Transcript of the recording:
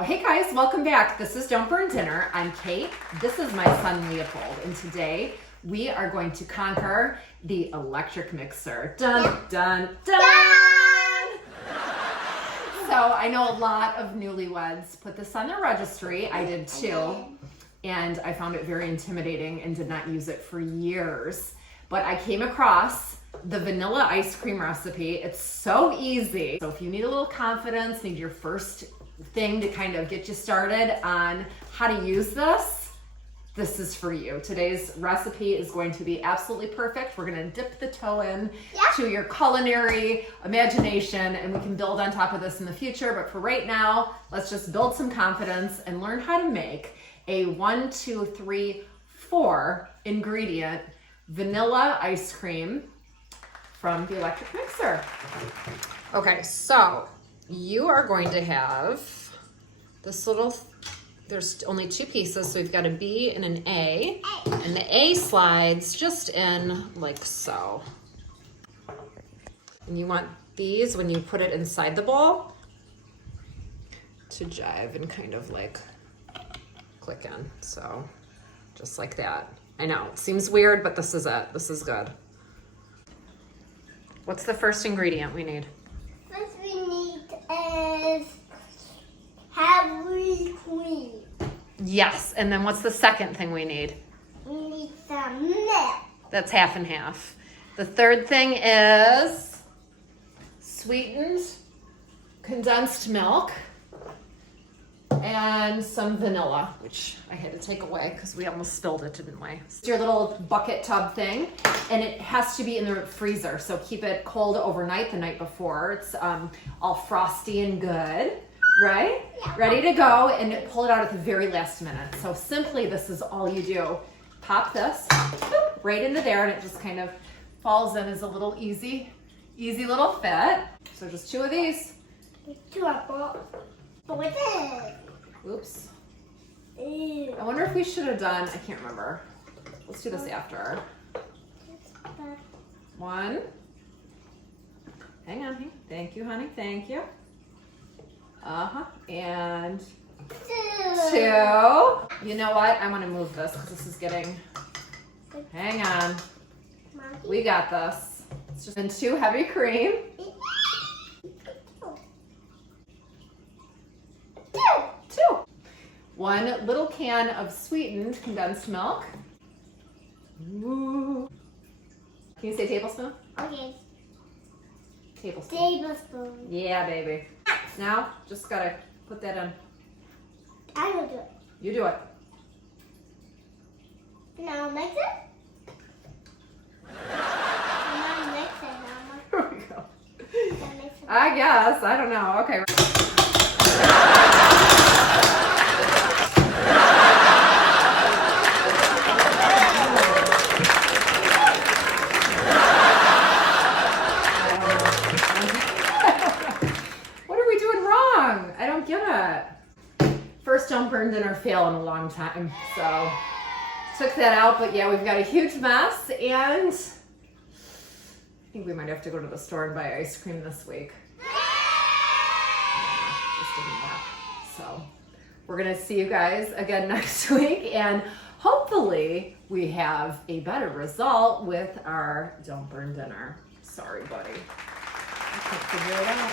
So, hey guys, welcome back. This is Don't Burn Dinner. I'm Kate. This is my son Leopold, and today we are going to conquer the electric mixer. Dun, dun, dun! So, I know a lot of newlyweds put this on their registry. I did too, and I found it very intimidating and did not use it for years. But I came across the vanilla ice cream recipe. It's so easy. So if you need a little confidence, need your first thing to kind of get you started on how to use this, this is for you. Today's recipe is going to be absolutely perfect. We're gonna dip the toe in to your culinary imagination, and we can build on top of this in the future. But for right now, let's just build some confidence and learn how to make a 1, 2, 3, 4 ingredient vanilla ice cream from the electric mixer. Okay, so you are going to have this little, there's only 2 pieces, so we've got a B and an A, and the A slides just in like so. And you want these, when you put it inside the bowl, to jive and kind of like click in, so just like that. I know, it seems weird, but this is it. This is good. What's the first ingredient we need? First we need is heavy cream. Yes, and then what's the second thing we need? We need some milk. That's half and half. The third thing is sweetened condensed milk and some vanilla, which I had to take away because we almost spilled it, didn't we? It's your little bucket tub thing, and it has to be in the freezer, so keep it cold overnight, the night before. It's all frosty and good, right? Yeah. Ready to go, and pull it out at the very last minute. So simply, this is all you do. Pop this boop, right into there, and it just kind of falls in as a little easy little fit. So just 2 of these. 2 apples. What's it? Oops. Ew. I wonder if we should have done, I can't remember. Let's do this after. 1. Hang on. Thank you, honey. Thank you. And 2. You know what? I want to move this because this is getting, hang on. We got this. It's just in 2 heavy cream. 2. 1 little can of sweetened condensed milk. Ooh. Can you say tablespoon? Okay. Tablespoon. Tablespoon. Yeah, baby. Now, just gotta put that in. I will do it. You do it. Now mix it. Now mix it, Mama. Here we go. Now mix it. I guess. I don't know. Okay. What are we doing wrong? I don't get it. First Don't Burn Dinner fail in a long time, so took that out, but yeah, we've got a huge mess, and I think we might have to go to the store and buy ice cream this week. Just didn't work. So we're gonna see you guys again next week, and hopefully we have a better result with our Don't Burn Dinner. Sorry, buddy. I can't figure it out.